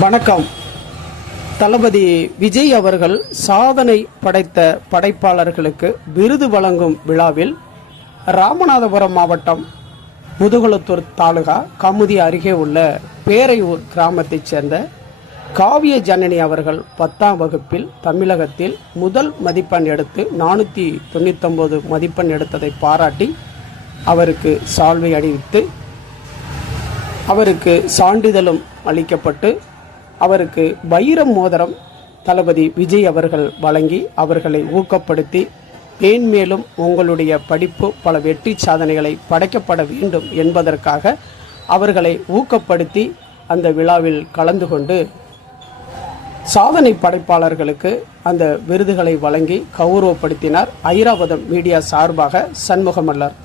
வணக்கம். தளபதி விஜய் அவர்கள் சாதனை படைத்த படைப்பாளர்களுக்கு விருது வழங்கும் விழாவில் ராமநாதபுரம் மாவட்டம் முதுகுளத்தூர் தாலுகா கமுதி அருகே உள்ள பேரையூர் கிராமத்தைச் சேர்ந்த காவிய ஜனனி அவர்கள் பத்தாம் வகுப்பில் தமிழகத்தில் முதல் மதிப்பெண் எடுத்து நானூற்றி தொண்ணூத்தொம்பது மதிப்பெண் எடுத்ததை பாராட்டி அவருக்கு சால்வை அணிவித்து அவருக்கு சான்றிதழும் அளிக்கப்பட்டு அவருக்கு வைர மோதிரம் தளபதி விஜய் அவர்கள் வழங்கி அவர்களை ஊக்கப்படுத்தி மேன்மேலும் உங்களுடைய படிப்பு பல வெற்றி சாதனைகளை படைக்கப்பட வேண்டும் என்பதற்காக அவர்களை ஊக்கப்படுத்தி அந்த விழாவில் கலந்து கொண்டு சாதனை படைப்பாளர்களுக்கு அந்த விருதுகளை வழங்கி கௌரவப்படுத்தினார் ஐராவதம் மீடியா சார்பாக சண்முகமல்லர்.